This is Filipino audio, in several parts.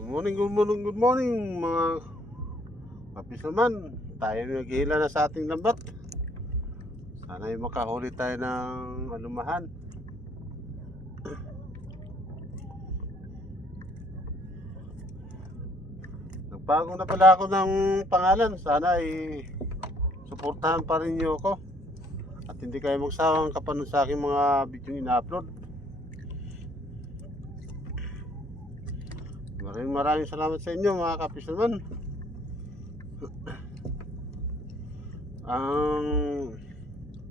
Good morning, good morning, good morning mga kapisaman. Tayo naghihila na sa ating lambat. Sana ay makahuli tayo ng alumahan. Nagbago na pala ako ng pangalan. Sana ay suportahan pa rin niyo ako. At hindi kayo magsawang kapanood sa aking mga video ina-upload. Maraming maraming salamat sa inyo mga kapisaman. Ang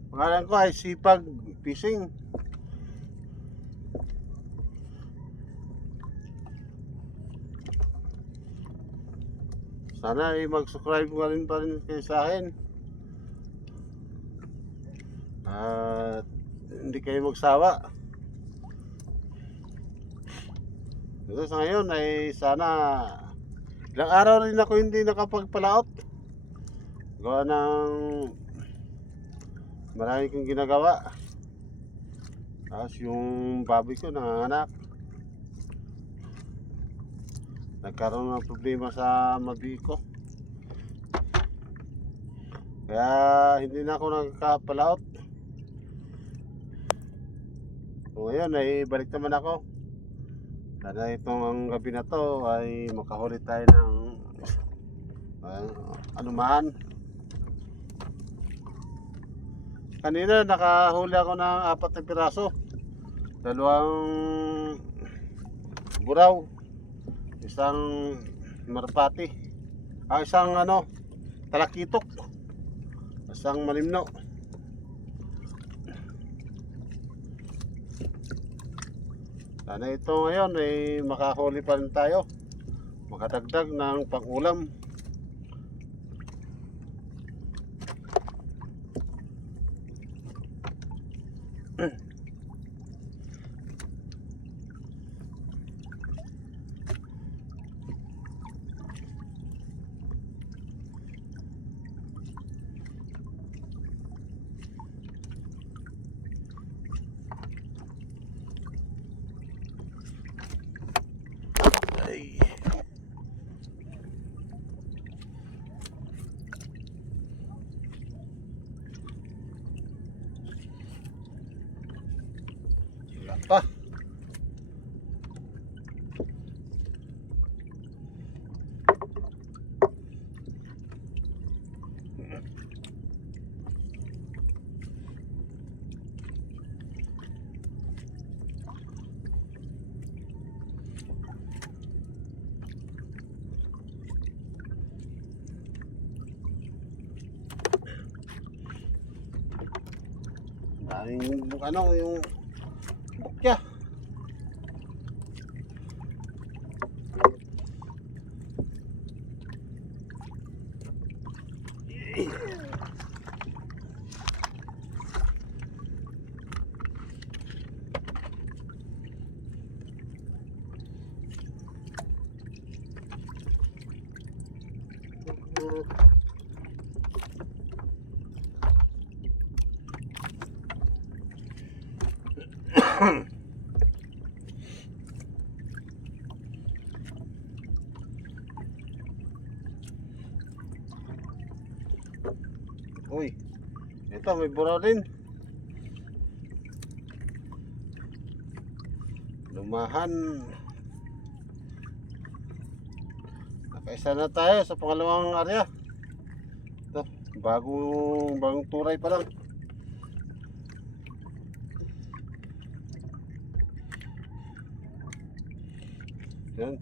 pangalan ko ay Sipag Fishing. Sana ay mag-subscribe ka rin pa rin kayo sa akin. At hindi kayo magsawa. Ito sa ngayon ay sana ilang araw rin ako hindi nakapagpalaot. Gawa ng marami kong ginagawa. Tapos yung baboy ko nanganganak. Nagkaroon ng problema sa mabi ko. Kaya hindi na ako nagkapalaot. So ngayon ay balik naman ako. Sana itong gabi na to ay makahuli tayo ng uh, anuman. Kanina nakahuli ako ng apat na piraso. Dalawang buraw. Isang marpati. Ah, isang ano, talakitok. Isang malimno. Sana ito ngayon ay makahuli pa rin tayo. Makadagdag ng pang-ulam. Ay. Wala pa. Daming bu- ano yung Uy, ito may buraw din. Lumahan. Nakaisa na tayo sa pangalawang area. Ito, bagong, bagong turay pa lang. Yan.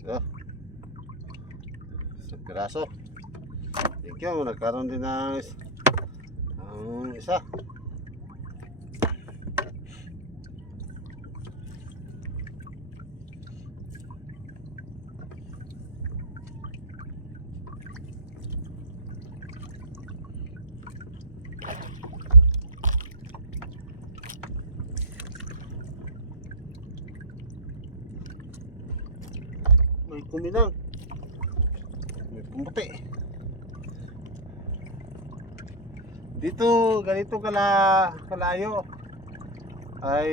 Ito. Isang piraso. Thank you. Nagkaroon din ng isa. May kuminang. May pumuti. Dito, ganito kala, kalayo. ay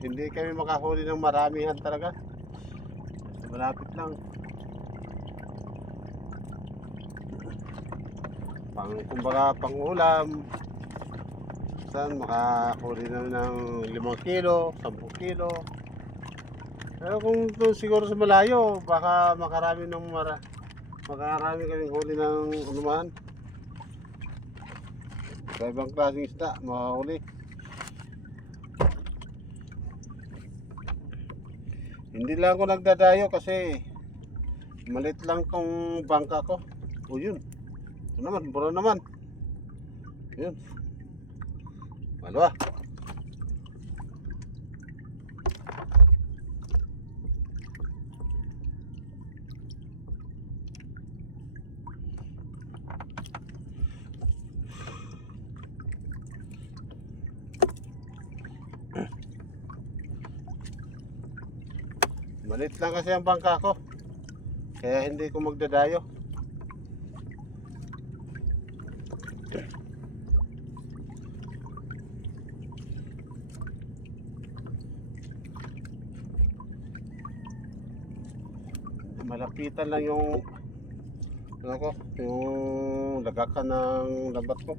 hindi kami makahuli ng maramihan talaga. Malapit lang. Pang, kumbaga pang ulam. Saan makahuli na ng 5 kilo, 10 kilo. Pero kung doon siguro sa malayo, baka makarami ng mara. Makarami kaming huli ng anuman. Sa ibang klaseng isda, makahuli. Hindi lang ako nagdadayo kasi malit lang tong bangka ko. O yun. Ito naman, buro naman. Yun. Malwa. Malit lang kasi ang bangka ko. Kaya hindi ko magdadayo. Malapitan lang yung ano ko, yung lagakan ng lambat ko.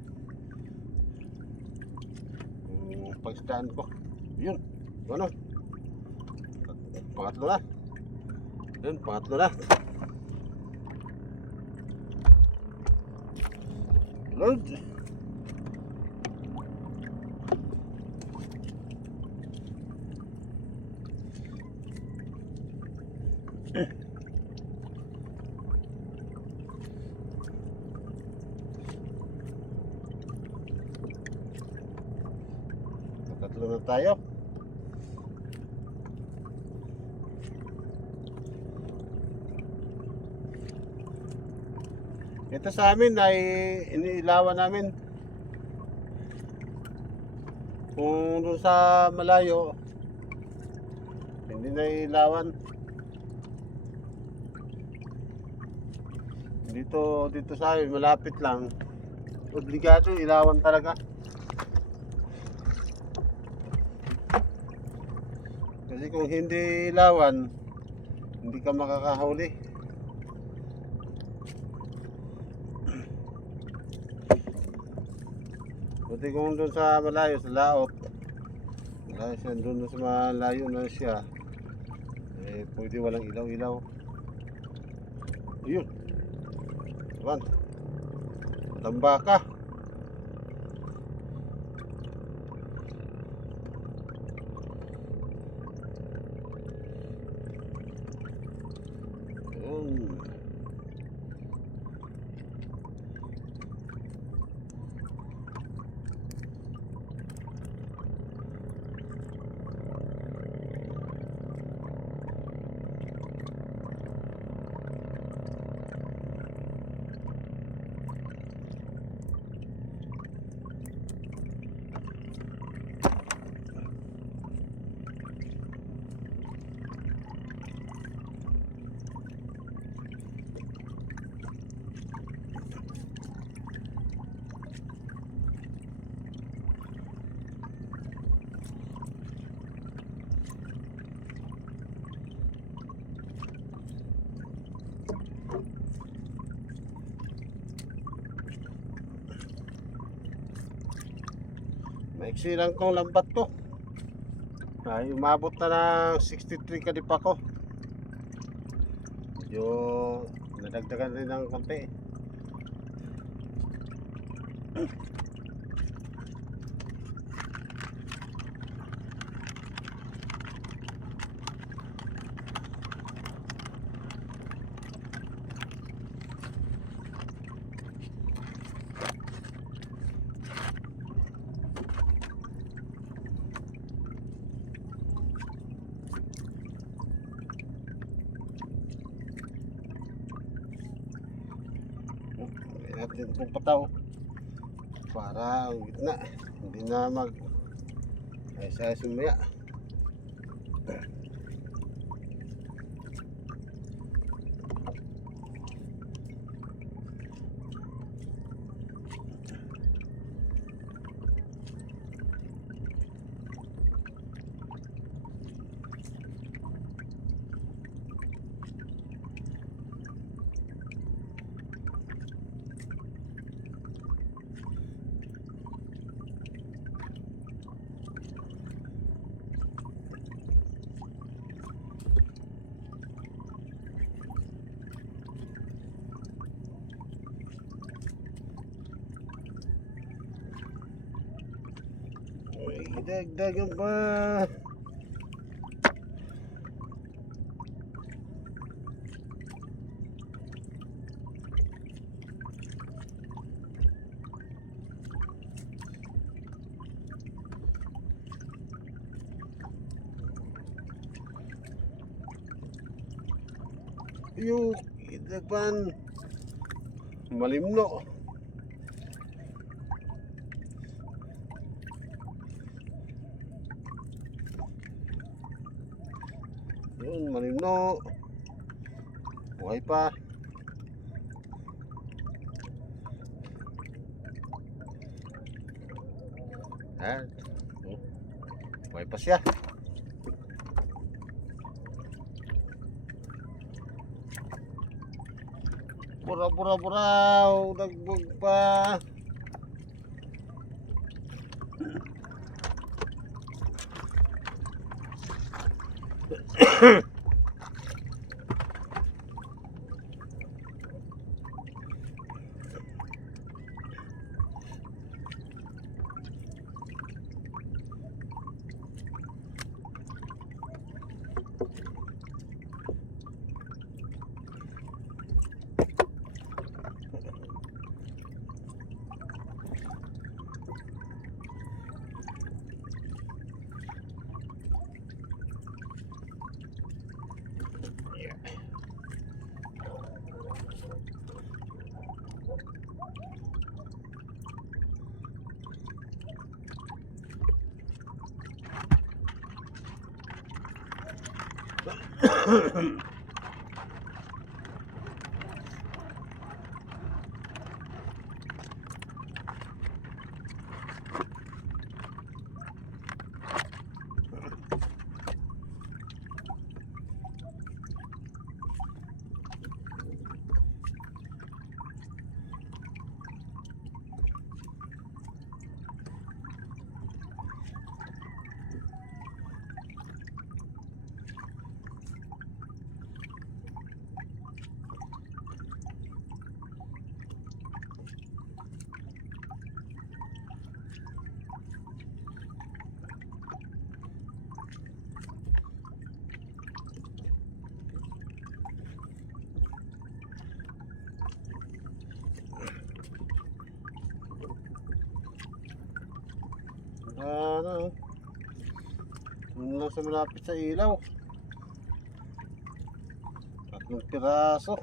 Yung pagsdaan ko. Yun. Ano? Pangatlo na. Yun, pangatlo na. Lord. Tatlo na tayo. Ito sa amin ay iniilawan namin. Kung doon sa malayo, hindi na ilawan. Dito, dito sa amin, malapit lang. Obligado, ilawan talaga. Kasi kung hindi ilawan, hindi ka makakahuli. Buti kung doon sa malayo, sa laot. Malayo siya, doon sa malayo na siya. Eh, pwede walang ilaw-ilaw. Ayun. Tuwan. Tambaka. Maiksi lang tong lambat ko. Ay, umabot na ng 63 kadipa ko. Medyo nadagdagan rin ng konti. Natin itong pataw para ang gitna hindi na mag ay sa sumaya Dagdagan pa. Yung idagpan. Malimno. Yun, malimno. Buhay pa. Yan. Oh, Buhay pa siya. Pura, pura, pura. Huh. Ahem. Ano? Doon lang sa malapit sa ilaw. Tatlong piraso.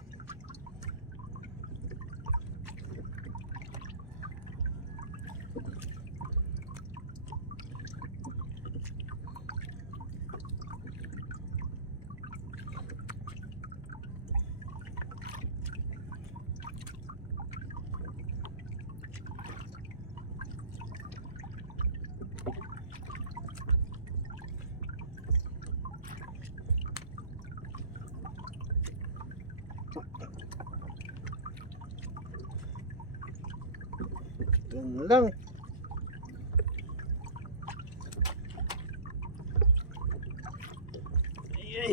Doon lang. Ah,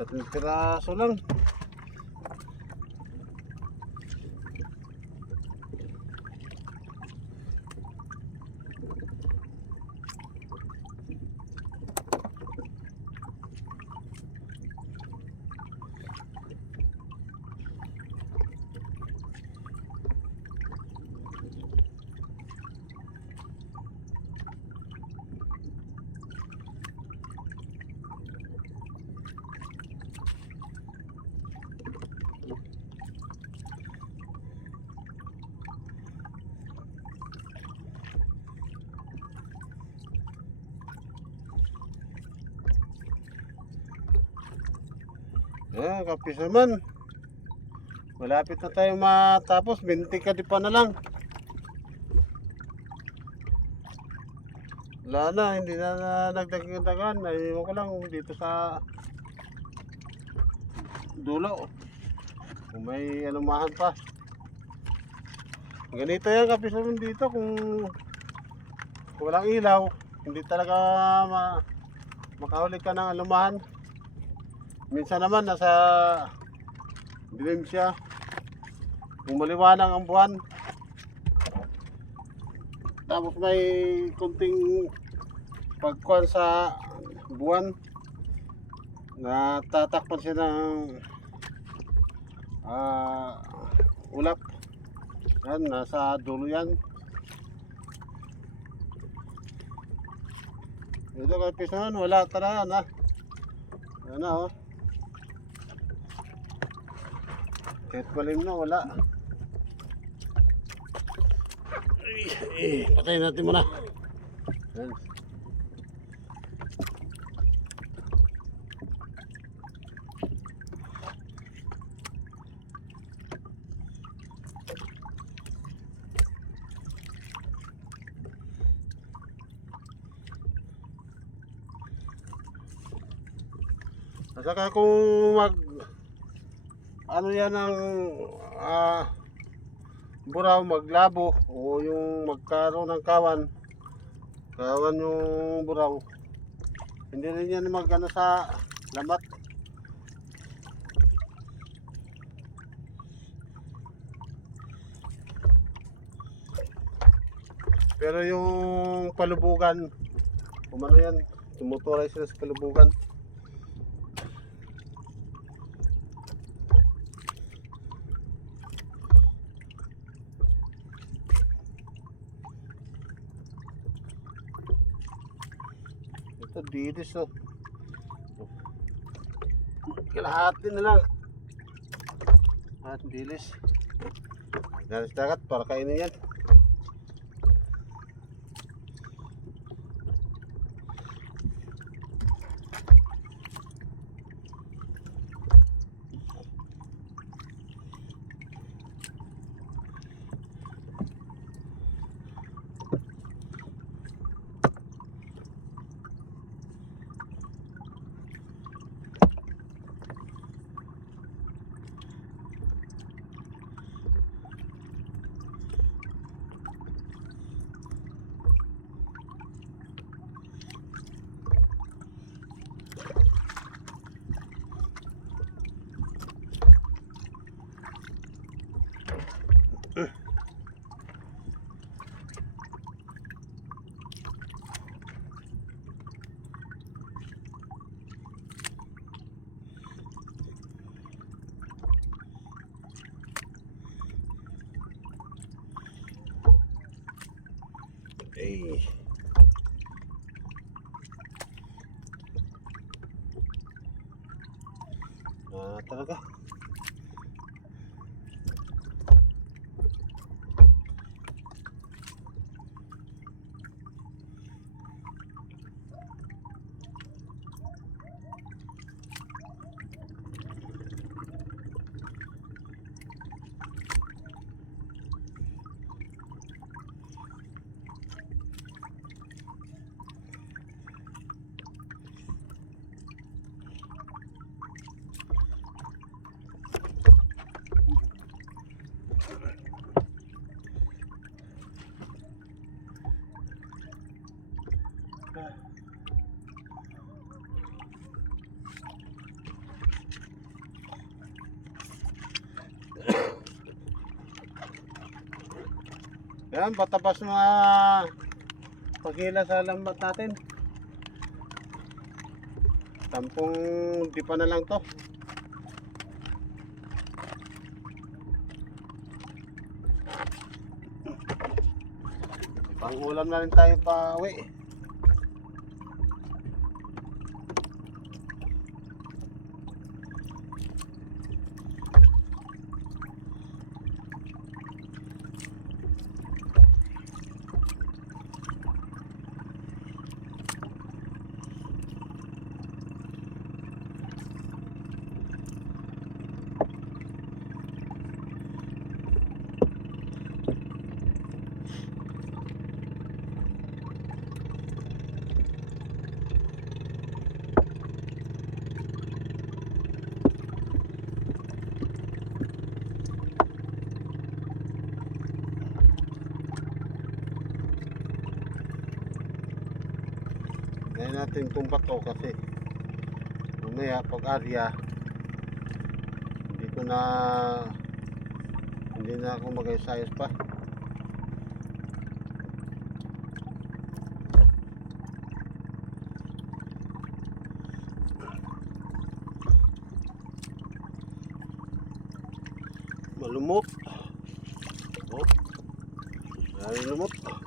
tatlong piraso lang. Ah, kapis naman. Malapit na tayo matapos. 20 ka di pa na lang. Wala na, hindi na, na nagdagan-dagan. Naiwan ko lang dito sa dulo. Kung may anumahan pa. Ganito yan kapis naman dito kung, kung walang ilaw. Hindi talaga ma, makahuli ka ng alumahan. Minsan naman nasa Dilim siya. Kung ang buwan. Tapos may kunting pagkuhan sa buwan. Natatakpan siya ng ah ulap. Yan, nasa dulo yan. Ito kay Pisan, wala talaga na. Yan na oh. Kahit malim na, wala. Ay, eh, patayin natin muna. Yan. At saka kung mag ano yan ang ah buraw maglabo o yung magkaroon ng kawan? Kawan yung buraw. Hindi rin yan mag ano sa lamat. Pero yung palubugan kung ano yan tumuturay sila sa palubugan Ito, dilis oh. Kalahati na lang. At dilis. Galis dagat para kainin yan. Eh. Ah, talaga. Yan, patapos mga paghila sa lambat natin. Tampong di na lang to. Pangulam na rin tayo pa uwi. Natin itong bato kasi mamaya pag arya hindi ko na hindi na ako magayos-ayos pa. Malumot. Oh. Lalo lumot.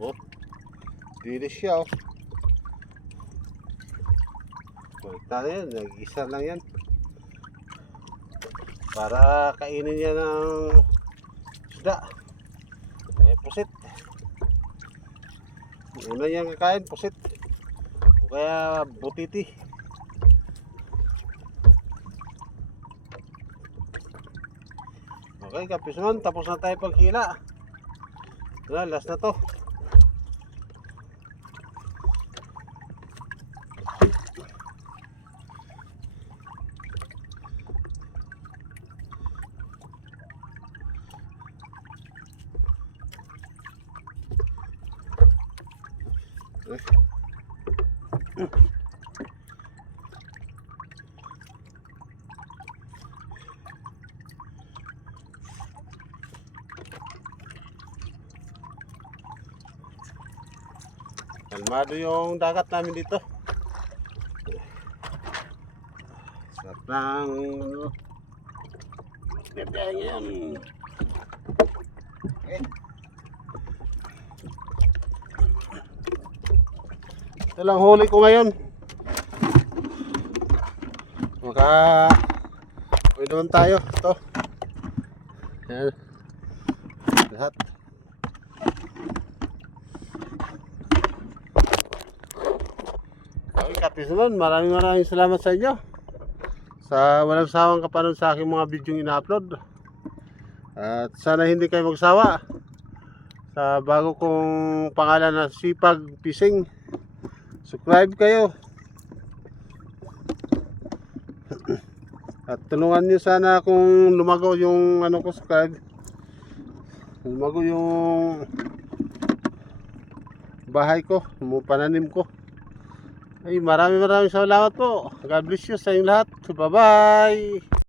Oh. Dilis siya oh. Balik na yan. Nag-isa lang yan. Para kainin niya ng isda. Eh, pusit. Una niyang kakain, pusit. O kaya butiti. Okay, kapisman. Tapos na tayo paghila. Wala, last na to. Kalmado yung dagat namin dito. Sarap ng ano. Bibiyahe ngayon. Ito lang huli ko ngayon. Maka Uy naman tayo. Ito. Yan. Lahat. Okay, kapis naman. Maraming maraming salamat sa inyo. Sa walang sawang kapanood sa aking mga video ina-upload. At sana hindi kayo magsawa sa bago kong pangalan na Sipag Pising. Subscribe kayo. At tulungan niyo sana kung lumago yung ano ko subscribe. Lumago yung bahay ko, pananim ko. Ay, maraming maraming salamat po. God bless you sa inyong lahat. Bye-bye.